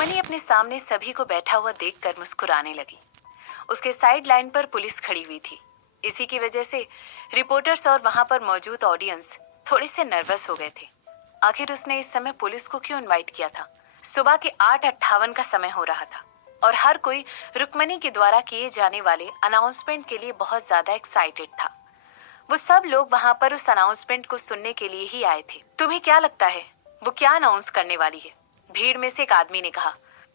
रुक्मणी अपने सामने सभी को बैठा हुआ देखकर मुस्कुराने लगी। उसके साइड लाइन पर पुलिस खड़ी हुई थी। इसी की वजह से रिपोर्टर्स और वहां पर मौजूद ऑडियंस थोड़े से नर्वस हो गए थे। आखिर उसने इस समय पुलिस को क्यों इनवाइट किया था? सुबह के 8:58 का समय हो रहा था और हर कोई रुक्मणी के द्वारा किए जाने वाले अनाउंसमेंट के लिए बहुत ज्यादा एक्साइटेड था। वो सब लोग वहां पर उस अनाउंसमेंट को सुनने के लिए ही आए थे। तुम्हें क्या लगता है वो क्या अनाउंस करने वाली है? भीड़ में से एक आदमी ने कहा।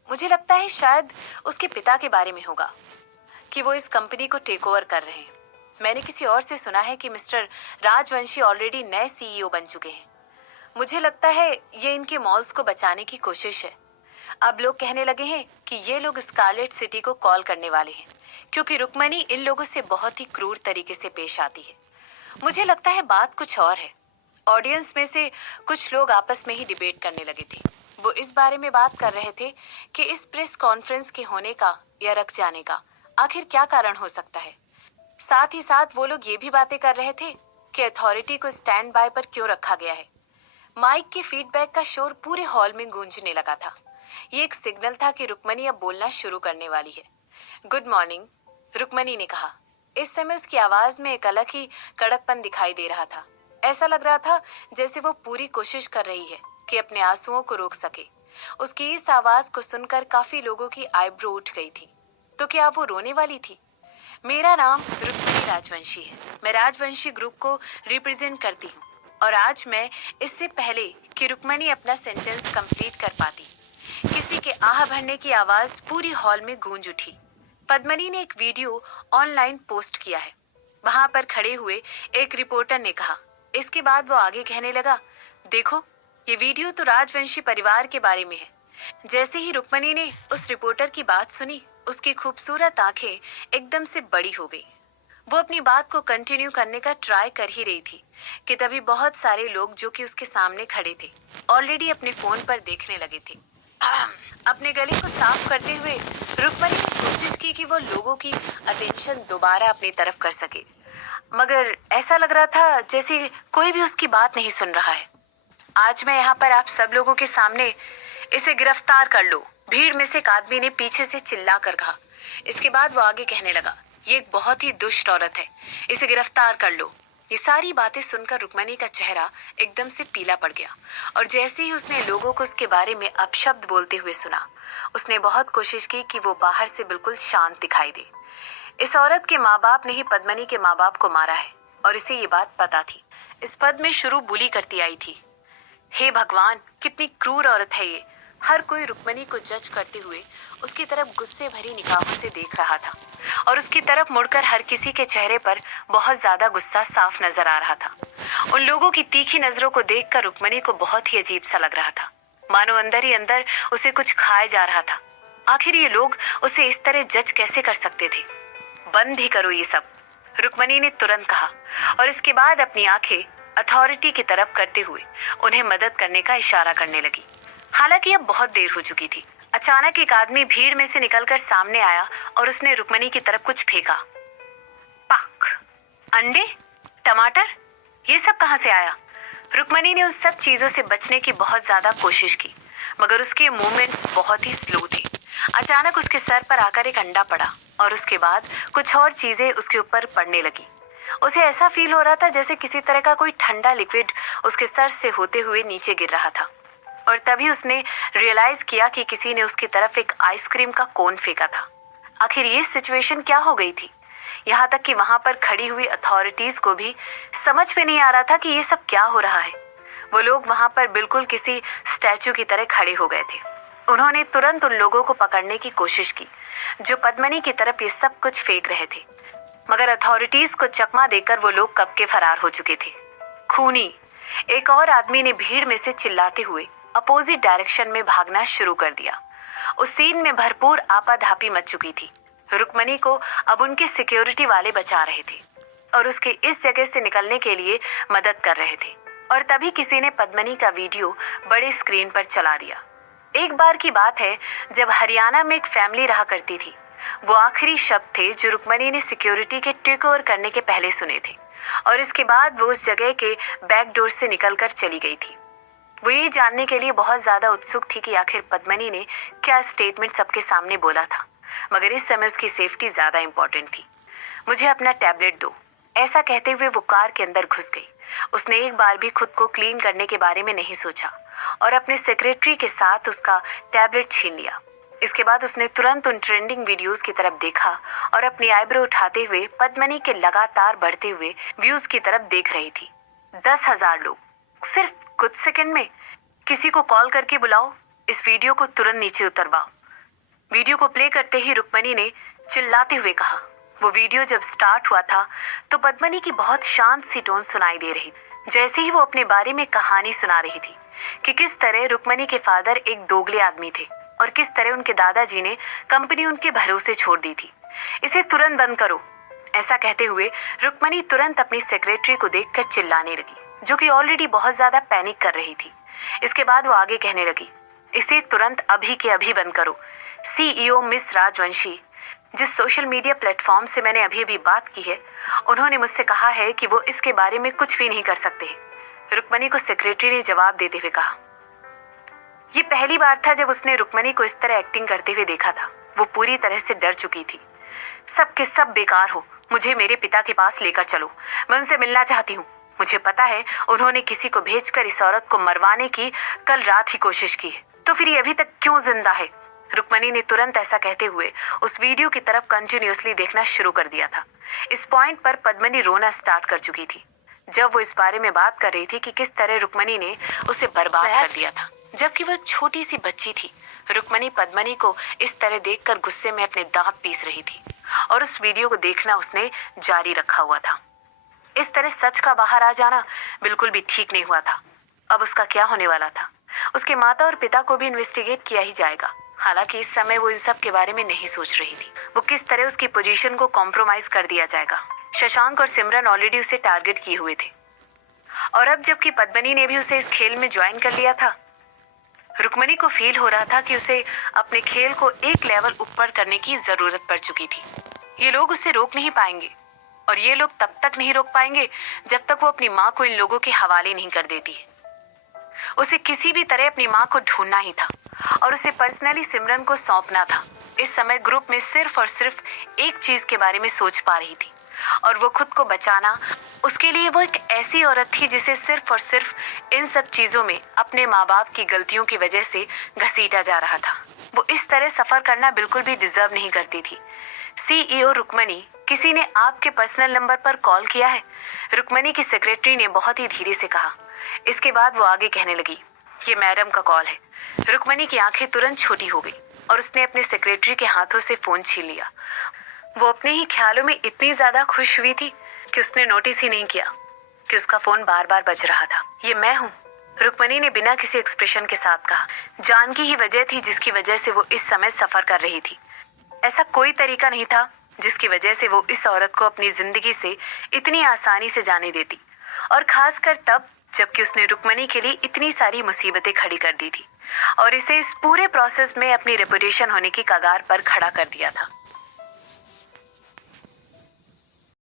मुझे लगता है शायद उसके पिता के बारे में होगा कि वो इस कंपनी को टेक ओवर कर रहे हैं। मैंने किसी और से सुना है कि मिस्टर राजवंशी ऑलरेडी नए सीईओ बन चुके हैं। मुझे लगता है ये इनके मॉल्स को बचाने की कोशिश है। अब लोग कहने लगे हैं कि ये लोग स्कारलेट सिटी को कॉल करने वाले हैं क्योंकि रुक्मणी इन लोगों से बहुत ही क्रूर तरीके से पेश आती है। मुझे लगता है बात कुछ और है। ऑडियंस में से कुछ लोग आपस में ही डिबेट करने लगे थे। वो इस बारे में बात कर रहे थे कि इस प्रेस कॉन्फ्रेंस के होने का या रख जाने का आखिर क्या कारण हो सकता है। साथ ही साथ वो लोग ये भी बातें कर रहे थे कि अथॉरिटी को स्टैंड बाय पर क्यों रखा गया है। माइक के फीडबैक का शोर पूरे हॉल में गूंजने लगा था। ये एक सिग्नल था कि रुक्मणी अब बोलना शुरू करने वाली है। गुड मॉर्निंग, रुक्मणी ने कहा। इस समय उसकी आवाज में एक अलग ही कड़कपन दिखाई दे रहा था। ऐसा लग रहा था जैसे वो पूरी कोशिश कर रही है कि अपने आंसुओं को रोक सके। उसकी इस आवाज को सुनकर काफी लोगों की आईब्रो उठ गई थी। तो क्या वो रोने वाली थी? मेरा नाम रुक्मणी राजवंशी है। मैं राजवंशी ग्रुप को रिप्रेजेंट करती हूँ और आज मैं इससे पहले कि रुक्मणी अपना सेंटेंस कंप्लीट कर पाती, किसी के आह भरने की आवाज पूरी हॉल में गूंज उठी। पद्मनी ने एक वीडियो ऑनलाइन पोस्ट किया है, वहां पर खड़े हुए एक रिपोर्टर ने कहा। इसके बाद वो आगे कहने लगा, देखो ये वीडियो तो राजवंशी परिवार के बारे में है। जैसे ही रुक्मणी ने उस रिपोर्टर की बात सुनी, उसकी खूबसूरत आंखें एकदम से बड़ी हो गई। वो अपनी बात को कंटिन्यू करने का ट्राई कर ही रही थी कि तभी बहुत सारे लोग जो कि उसके सामने खड़े थे ऑलरेडी अपने फोन पर देखने लगे थे। अपने गले को साफ करते हुए रुक्मणी ने कोशिश की कि वो लोगों की अटेंशन दोबारा अपनी तरफ कर सके, मगर ऐसा लग रहा था जैसे कोई भी उसकी बात नहीं सुन रहा है। आज मैं यहाँ पर आप सब लोगों के सामने इसे गिरफ्तार कर लो, भीड़ में से एक आदमी ने पीछे से चिल्ला कर कहा। इसके बाद वो आगे कहने लगा, ये एक बहुत ही दुष्ट औरत है, इसे गिरफ्तार कर लो। ये सारी बातें सुनकर रुक्मणी का चेहरा एकदम से पीला पड़ गया और जैसे ही उसने लोगों को उसके बारे में अपशब्द बोलते हुए सुना, उसने बहुत कोशिश की कि वो बाहर से बिल्कुल शांत दिखाई दे। इस औरत के माँ बाप ने ही पद्मनी के माँ बाप को मारा है और इसे ये बात पता थी। इस पद में शुरू बुली करती आई थी। हे भगवान, कितनी क्रूर औरत है ये। हर कोई रुक्मणी को जज करते हुए उसकी तरफ गुस्से भरी निगाहों से देख रहा था और उसकी तरफ मुड़कर हर किसी के चेहरे पर बहुत ज्यादा गुस्सा साफ नजर आ रहा था। उन लोगों की तीखी नजरों को देखकर रुक्मणी को बहुत ही अजीब सा लग रहा था, मानो अंदर ही अंदर उसे कुछ खाए जा रहा था। आखिर ये लोग उसे इस तरह जज कैसे कर सकते थे? बंद ही करो ये सब, रुक्मणी ने तुरंत कहा और इसके बाद अपनी आंखें अथॉरिटी की तरफ करते हुए उन्हें मदद करने का इशारा करने लगी। हालांकि अब बहुत देर हो चुकी थी। अचानक एक आदमी भीड़ में से निकलकर सामने आया और उसने रुक्मणी की तरफ कुछ फेंका। पाक! अंडे, टमाटर, ये सब कहां से आया? रुक्मणी ने उस सब चीजों से बचने की बहुत ज्यादा कोशिश की, मगर उसके मूवमेंट्स बहुत ही स्लो थे। अचानक उसके सर पर आकर एक अंडा पड़ा और उसके बाद कुछ और चीजें उसके ऊपर पड़ने लगी। उसे ऐसा फील हो रहा था जैसे किसी तरह का कोई ठंडा लिक्विड उसके सर से होते हुए नीचे गिर रहा था और तभी उसने रियलाइज किया कि किसी ने उसकी तरफ एक आइसक्रीम का कोन फेंका था। आखिर ये सिचुएशन क्या हो गई थी? यहाँ तक कि वहां पर खड़ी हुई अथॉरिटीज को भी समझ में नहीं आ रहा था कि ये सब क्या हो रहा है। वो लोग वहां पर बिल्कुल किसी स्टैचू की तरह खड़े हो गए थे। उन्होंने तुरंत उन लोगों को पकड़ने की कोशिश की जो पद्मनी की तरफ ये सब कुछ फेंक रहे थे, मगर अथॉरिटीज को चकमा देकर वो लोग कब के फरार हो चुके थे। खूनी, एक और आदमी ने भीड़ में से चिल्लाते हुए अपोजिट डायरेक्शन में भागना शुरू कर दिया। उस सीन में भरपूर आपाधापी मच चुकी थी। रुक्मणी को अब उनके सिक्योरिटी वाले बचा रहे थे और उसके इस जगह से निकलने के लिए मदद कर रहे थे और तभी किसी ने पद्मनी का वीडियो बड़े स्क्रीन पर चला दिया। एक बार की बात है जब हरियाणा में एक फैमिली रहा करती थी। वो आखिरी शब्द थे जो रुक्मणी ने सिक्योरिटी के टेक ओवर करने के पहले सुने थे और इसके बाद वो उस जगह के बैक डोर से निकलकर चली गई थी। वो ये जानने के लिए बहुत ज्यादा उत्सुक थी कि आखिर पद्मिनी ने क्या स्टेटमेंट सबके सामने बोला था, मगर इस समय उसकी सेफ्टी ज्यादा इंपॉर्टेंट थी। मुझे अपना टैबलेट दो, ऐसा कहते हुए वो कार के अंदर घुस गई। उसने एक बार भी खुद को क्लीन करने के बारे में नहीं सोचा और अपने सेक्रेटरी के साथ उसका टैबलेट छीन लिया। इसके बाद उसने तुरंत उन ट्रेंडिंग वीडियोस की तरफ देखा और अपनी आईब्रो उठाते हुए पद्मिनी के लगातार बढ़ते हुए व्यूज की तरफ देख रही थी। 10,000 लोग सिर्फ कुछ सेकंड में। किसी को कॉल करके बुलाओ, इस वीडियो को तुरंत नीचे उतरवाओ। वीडियो को प्ले करते ही रुक्मणी ने चिल्लाते हुए कहा। वो वीडियो जब स्टार्ट हुआ था तो पद्मिनी की बहुत शांत सी टोन सुनाई दे रही, जैसे ही वो अपने बारे में कहानी सुना रही थी कि किस तरह रुक्मणी के फादर एक दोगले आदमी थे और किस तरह उनके दादाजी ने कंपनी उनके भरोसे छोड़ दी थी। इसे तुरंत बंद करो, ऐसा कहते हुए रुक्मणी तुरंत अपनी सेक्रेटरी को देखकर चिल्लाने लगी, जो कि ऑलरेडी बहुत ज्यादा पैनिक कर रही थी। इसके बाद वो आगे कहने लगी, इसे तुरंत अभी के अभी बंद करो। CEO मिस राजवंशी, जिस सोशल मीडिया प्लेटफॉर्म से मैंने अभी अभी बात की है, उन्होंने मुझसे कहा है कि वो इसके बारे में कुछ भी नहीं कर सकते। रुक्मणी को सेक्रेटरी ने जवाब देते हुए कहा। ये पहली बार था जब उसने रुक्मणी को इस तरह एक्टिंग करते हुए देखा था। वो पूरी तरह से डर चुकी थी। सब के सब बेकार हो, मुझे मेरे पिता के पास लेकर चलो, मैं उनसे मिलना चाहती हूँ। मुझे पता है उन्होंने किसी को भेजकर इस औरत को मरवाने की कल रात ही कोशिश की है, तो फिर ये अभी तक क्यों जिंदा है? रुक्मणी ने तुरंत ऐसा कहते हुए उस वीडियो की तरफ कंटिन्यूअसली देखना शुरू कर दिया था। इस पॉइंट पर पद्मिनी रोना स्टार्ट कर चुकी थी, जब वो इस बारे में बात कर रही थी कि किस तरह रुक्मणी ने उसे बर्बाद कर दिया था, जबकि वह छोटी सी बच्ची थी। रुक्मणी पद्मिनी को इस तरह देखकर गुस्से में अपने दांत पीस रही थी और उस वीडियो को देखना उसने जारी रखा हुआ था। इस तरह सच का बाहर आ जाना बिल्कुल भी ठीक नहीं हुआ था। अब उसका क्या होने वाला था? उसके माता और पिता को भी इन्वेस्टिगेट किया ही जाएगा। हालांकि इस समय वो इन सब के बारे में नहीं सोच रही थी। वो किस तरह उसकी पोजीशन को कॉम्प्रोमाइज कर दिया जाएगा। शशांक और सिमरन ऑलरेडी उसे टारगेट किए हुए थे और अब जबकि पद्मिनी ने भी उसे इस खेल में ज्वाइन कर लिया था, रुक्मणी को फील हो रहा था कि उसे अपने खेल को एक लेवल ऊपर करने की जरूरत पड़ चुकी थी। ये लोग उसे रोक नहीं पाएंगे और ये लोग तब तक नहीं रोक पाएंगे जब तक वो अपनी माँ को इन लोगों के हवाले नहीं कर देती। उसे किसी भी तरह अपनी माँ को ढूंढना ही था और उसे पर्सनली सिमरन को सौंपना था। इस समय ग्रुप में सिर्फ और सिर्फ एक चीज के बारे में सोच पा रही थी और वो खुद को बचाना। उसके लिए वो एक ऐसी औरत थी जिसे सिर्फ और सिर्फ इन सब चीजों में अपने माँ बाप की गलतियों की वजह से घसीटा जा रहा था। वो इस तरह सफर करना बिल्कुल भी डिजर्व नहीं करती थी। CEO रुक्मणी, किसी ने आपके पर्सनल नंबर पर कॉल किया है? रुक्मणी की सेक्रेटरी ने बहुत ही धीरे से कहा। इसके बाद वो आगे कहने लगी, ये मैडम का कॉल है। रुक्मणी की आंखें तुरंत छोटी हो गई और उसने अपने सेक्रेटरी के हाथों से फोन छीन लिया। वो अपने ही ख्यालों में इतनी ज्यादा खुश हुई थी कि उसने नोटिस ही नहीं किया कि उसका फोन बार बार बज रहा था। ये मैं हूँ, रुक्मणी ने बिना किसी एक्सप्रेशन के साथ कहा। जान की ही वजह थी जिसकी वजह से वो इस समय सफर कर रही थी। ऐसा कोई तरीका नहीं था जिसकी वजह से वो इस औरत को अपनी जिंदगी से इतनी आसानी से जाने देती, और खासकर तब जबकि उसने रुक्मणी के लिए इतनी सारी मुसीबतें खड़ी कर दी थी और इसे इस पूरे प्रोसेस में अपनी रेपुटेशन होने की कगार पर खड़ा कर दिया था।